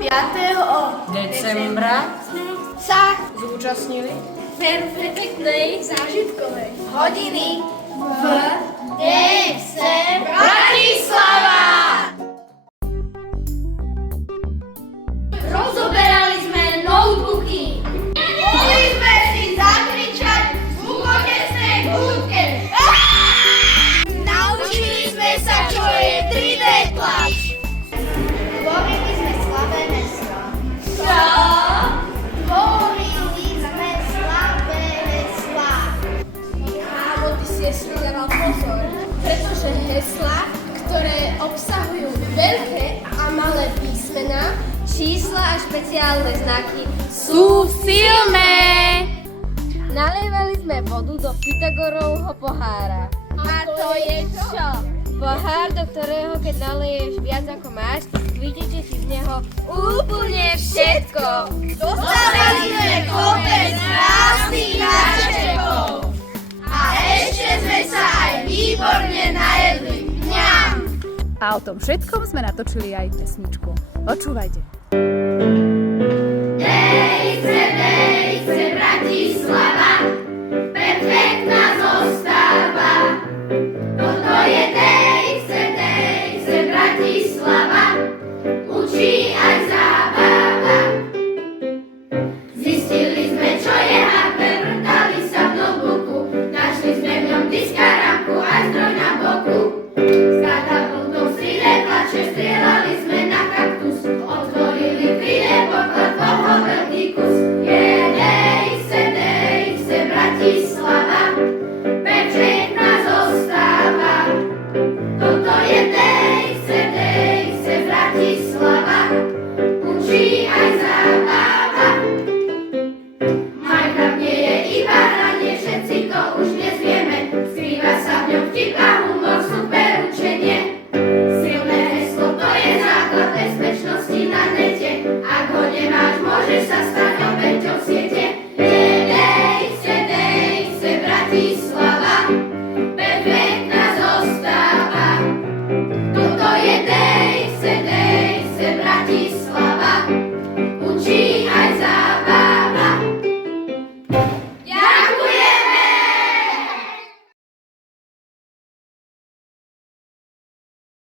5. decembra sa zúčastnili perfektnej zážitkovej hodiny v DXC Bratislava. Rozoberali sme notebooky. Mohli sme si zakričať v zvukotesnej budke. Naučili sme sa, čo je 3D tlač. Tvorili sme slabé meslá. Čo? Tvorili sme slabé meslá. Kámo, ty si ešte dával pozor, pretože heslá, ktoré obsahujú veľké a malé písmená, čísla a špeciálne znaky sú silné. Nalievali sme vodu do Pythagorovho pohára. A to je čo? Pohár, do ktorého keď nalieješ viac ako máš, vyjde ti z neho úplne všetko. Dostali sme kopec krásnych náčepov. A ešte sme sa aj výborne najedli. Mňam! A o tom všetkom sme natočili aj pesničku. Počúvajte.